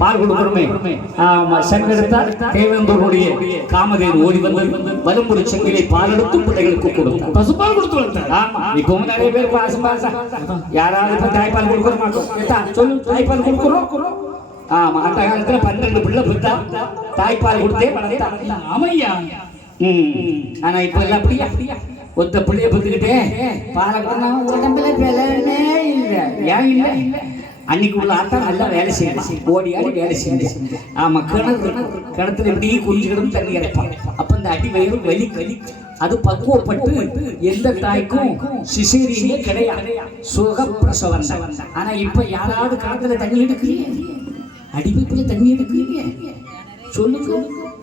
பால் கொடுக்கிறோமே தேவேந்தருடைய ஓடி வந்து வலும்புரி செங்கிலை பால் எடுத்து பிள்ளைகளுக்கு கொடுக்கும் பசுப்பால் கொடுத்து வளர்த்தார். ஆமா இப்பவும் நிறைய பேர் பாசம் பாசம் யாராவது இப்ப தாய்ப்பால் கொடுக்குற மாட்டோம் ஏத்தா, சொல்லு தாய்ப்பால் கொடுக்குறோம். ஆமா அந்த காலத்துல பன்னெண்டு பிள்ளை பித்தா தாய்ப்பால் கொடுத்தே. ஆனா இப்ப எல்லாம் அப்படியா? ஒத்த பிள்ளைய பத்துக்கிட்டே பாலை உடம்புல இல்ல. ஏன் இல்ல? அன்னைக்கு உள்ள ஆத்தா நல்லா வேலை செய்யணும் ஓடி ஆடி வேலை செஞ்சு. ஆமா கிணறு கிணத்துல இப்படி குஞ்சு கிடந்து தண்ணி இறைப்பான் அப்ப இந்த அடி வயிறு வலி வலி. அது பக்குவப்பட்டு எந்த தாய்க்கும் சிசேரியே கிடையாது சுகப்பிரசவம். ஆனா இப்ப யாராவது கிணத்துல தண்ணி எடுக்கிறீங்க அடிப்பைக்குள்ள தண்ணி எடுக்கிறீங்க சொல்லுங்க.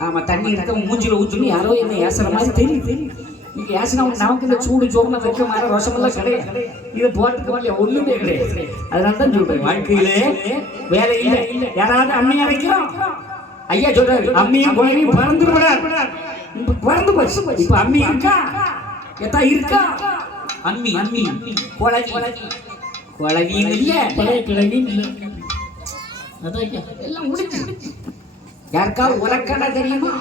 ஆமா தண்ணி எடுக்க மூஞ்சில ஊத்துன்னு யாரோ என்ன ஏசுற மாதிரி தெரியும் தெரியும் நீங்க ஏசினா நமக்கு இந்த சூடு சோகன வைக்க மாதிரி ரோஷமெல்லாம் கிடையாது. இது போட்டுக்க வரல ஒண்ணுமே கிடையாது. அதனால தான் சொல்றேன் வாழ்க்கையிலே வேலை இல்லை. யாராவது அம்மி அரைக்கிறோம் ஐயா சொல்றாரு அம்மியும் குழந்தையும் பறந்து பறந்து போச்சு. இப்ப அம்மி இருக்கா? எத்தா இருக்கா? அம்மி அம்மி. குழவி. குழவியும் இல்ல. பழைய கிழவி இல்லை. எல்லாம் முடிஞ்சு யாருக்காவது உலக்கடை தெரியுமா?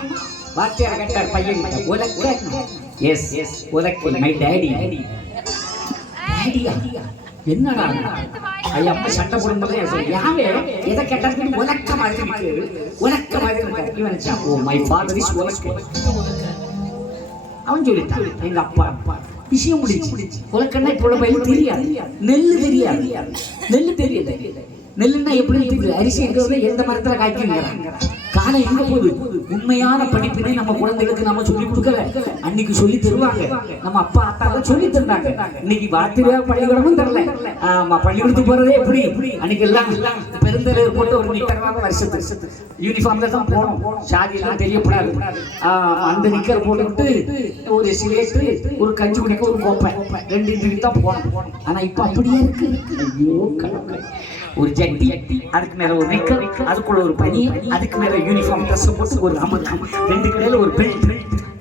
வாத்தியார் கட்டார் பையன் கிட்ட. எஸ் எஸ் உலக்க மை டேடி டேடியா என்னடா? ஐயா அப்ப சண்டை போடும்போது யாவே எதை கேட்டாலும் உலக்க மாதிரி இருக்கு. உலக்க மாதிரி இருக்கு. நினைச்சா ஓ மை ஃபாதர் இஸ் உலக்க அவன் சொல்லிட்டான் எங்க அப்பா. அப்பா விஷயம் முடிச்சு உலக்கன்னா இப்போ உள்ள தெரியாது. நெல்லு தெரியாது. நெல்லு தெரியல நெல்லுன்னா எப்படி தெரியுது? அரிசி இருக்கிறது எந்த மரத்துல காய்க்கும் காலம் எங்க போகுது? உண்மையான படிப்பினை நம்ம குழந்தைகளுக்கு நம்ம சொல்லி கொடுக்கல. அன்னைக்கு சொல்லி தருவாங்க. நம்ம அப்பா அத்தா சொல்லி தந்தாங்க. இன்னைக்கு வாத்தியா பள்ளிக்கூடமும் தரல. ஆமா பள்ளிக்கூடத்துக்கு போறதே எப்படி? அன்னைக்கு எல்லாம் பெருந்தலைவர் போட்டு ஒரு நிக்கராக வருஷத்து. யூனிஃபார்ம்ல தான் போனோம். சாதி எல்லாம் தெரியப்படாது அந்த நிக்கர் போட்டுக்கிட்டு ஒரு சிலேட்டு ஒரு கஞ்சி குடிக்க ஒரு கோப்பை. ரெண்டு இதுக்கு தான் போனோம். ஆனா இப்ப அப்படியே இருக்கு. ஐயோ கணக்கு ஒரு ஜட்டி அதுக்கு மேல ஒரு நிக்கர் அதுக்குள்ள ஒரு பனி அதுக்கு மேல யூனிஃபார்ம் ட்ரெஸ் போட்டு ஒரு அமுத்தம் ரெண்டு கடையில ஒரு பெல்ட்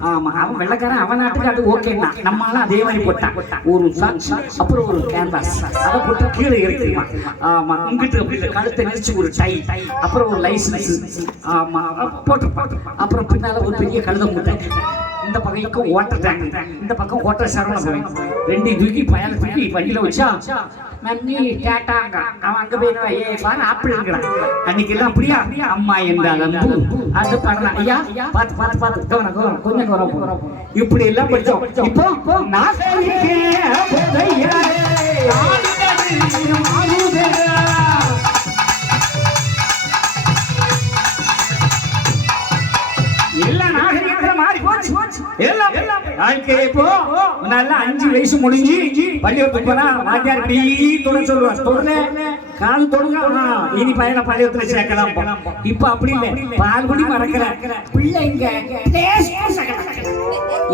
ஆமா அவன் வெள்ளக்காரன் அவன் நாட்டுக்கு அது ஓகேன்னா நம்ம எல்லாம் அதே மாதிரி போட்டான். ஒரு சாக்ஸ் அப்புறம் ஒரு கேன்வாஸ் அதை போட்டு கீழே இருக்குமா ஆமா இங்கிட்டு அப்படி கழுத்தை நெரிச்சு ஒரு டை அப்புறம் ஒரு லைசன்ஸ் ஆமா போட்டு அப்புறம் பின்னால ஒரு பெரிய கழுத மூட்டை. இந்த பக்கம் வாட்டர் டேங்க் இந்த பக்கம் வாட்டர் சரவண ரெண்டு தூக்கி பயணம் தூக்கி வண்டியில வச்சா மம்மி கேட்டாங்க அவன் அங்க போய் ஏ பாரு ஆப்பிள்ங்கிறான் அன்னைக்கு எல்லாம் அப்படியா அம்மா என்றால் அன்பு அது பண்ணலாம் ஐயா பார்த்து பார்த்து பார்த்து கவனம் கவனம் கொஞ்சம் கவனம் போறோம் இப்படி எல்லாம் படிச்சோம் இப்போ நாகரிகே போதையா போச்சு இப்போ நல்லா அஞ்சு வயசு முடிஞ்சு பள்ளிக்கூடத்துக்கு போனா வாத்தியார் டீ தொட சொல்லுவார். தொடல கால் தொடுங்க. இனி பையனை பள்ளிக்கூடத்துல சேர்க்கலாம் இப்ப அப்படி இல்லை. பால் குடி மறக்கிற. பிள்ளைங்க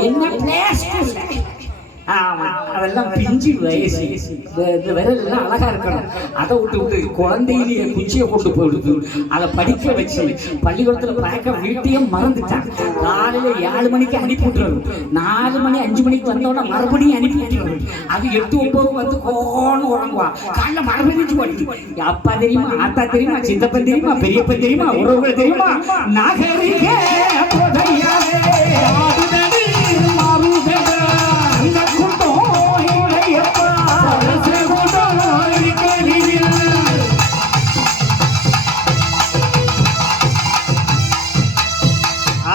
என்ன அதெல்லாம் பிஞ்சு வயசு. இந்த- இந்த விரல் எல்லாம் அழகா இருக்கணும். அதை விட்டு விட்டு குழந்தையிலேயே குச்சியை கொண்டு போயிடுது. அதை படிக்க வச்சு பள்ளிக்கூடத்துல பார்க்க வீட்டையும் மறந்துட்டான். காலையில ஏழு மணிக்கு அனுப்பி விட்டுறது நாலு மணி அஞ்சு மணிக்கு வந்தோடனே மறுபடியும் அனுப்பி விட்டுறது அது எட்டு ஒன்பது வந்து கோன்னு உறங்குவா. காலைல மறுபடியும் படிச்சு அப்பா தெரியுமா ஆத்தா தெரியுமா சித்தப்பன் தெரியுமா பெரியப்பன் தெரியுமா உறவுகள் தெரியுமா? நாகரிக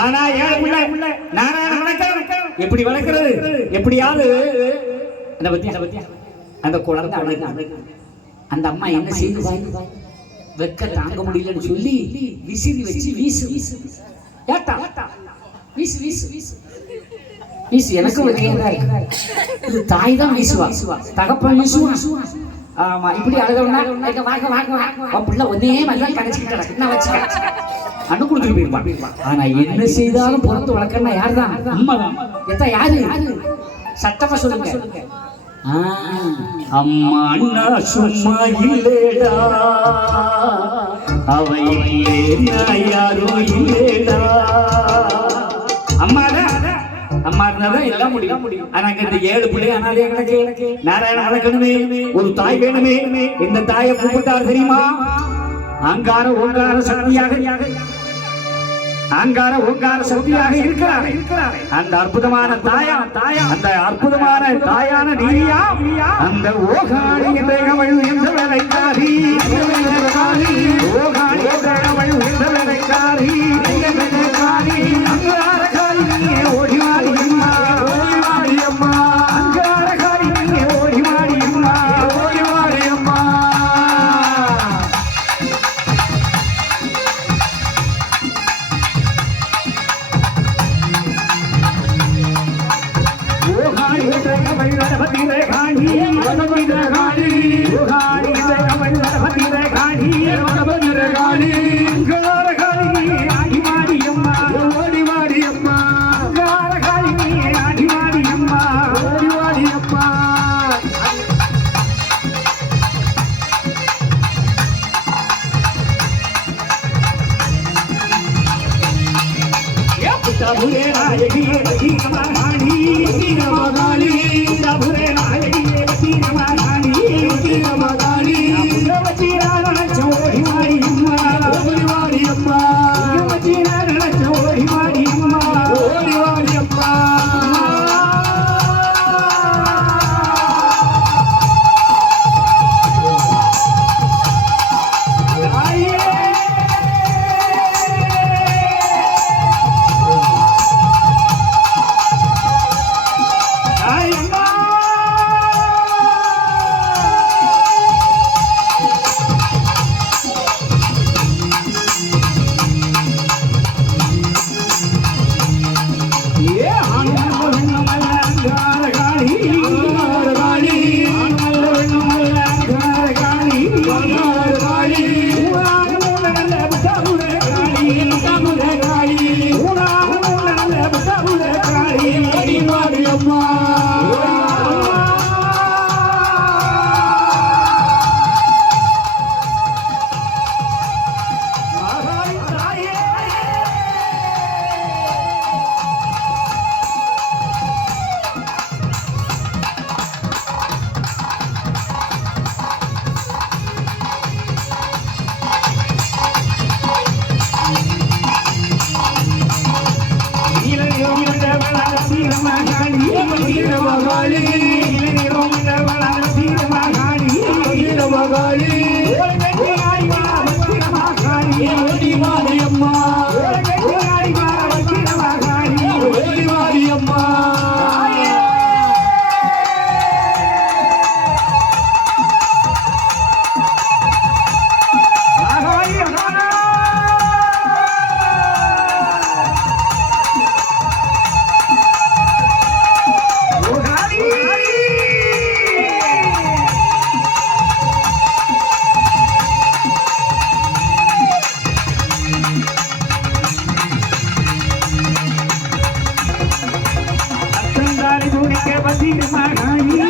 ஆனா ஏழு பிள்ளை நாராயண வணக்கம்? எப்படி வளர்க்கிறது எப்படியாவது அந்த பத்தியா? பத்தியா? அந்த குழந்தை அழகு அந்த அம்மா என்ன செய்து வெக்க தாங்க முடியலன்னு சொல்லி விசிறி வச்சு வீசு. வீசு ஏட்டா வீசு. வீசு. வீசு வீசு எனக்கும் வெக்கையா இது தாய் தான் வீசுவா. தகப்பன் வீசுவா ஆமா இப்படி அழுதவனா வாங்க வாங்க வாங்க. பிள்ளை ஒன்னே மாதிரி தான் கடைச்சிக்கிட்டு கிடக்கு. நான் வச்சுக்கிறேன். அண்ணு கொடுத்துட்டு போயிருப்பான். ஆனா என்ன செய்தாலும் பிறந்து வளர்க்கறனா யார் தான் அம்மாதான். எத்தா யாரு? சத்தமா சொல்லுங்க. அம்மா அண்ணா சும்மா இல்லேடா. அவை இல்லேடா இல்லேடா. அம்மாதான் அம்மா இருந்தாதான் எல்லாம் முடியும். ஆனா இந்த ஏழு பிள்ளை அனாதை எனக்கு நாராயண வளர்க்கணுமே ஒரு தாய் வேணுமே. இந்த தாயை கூப்பிட்டார் தெரியுமா? அங்கார ஓங்கார சக்தியாக ஆங்கார ஓங்கார சக்தியாக இருக்கிறார். அந்த அற்புதமான தாயா தாயா அந்த அற்புதமான தாயான நீரியா அந்த ஓகாடி என்றவள் என்றவளைக்காரி ஓகாடி என்றவள் என்றவளைக்காரி I'm a Oh, God. ভগবান ஓடிவா ಮಾಡಿ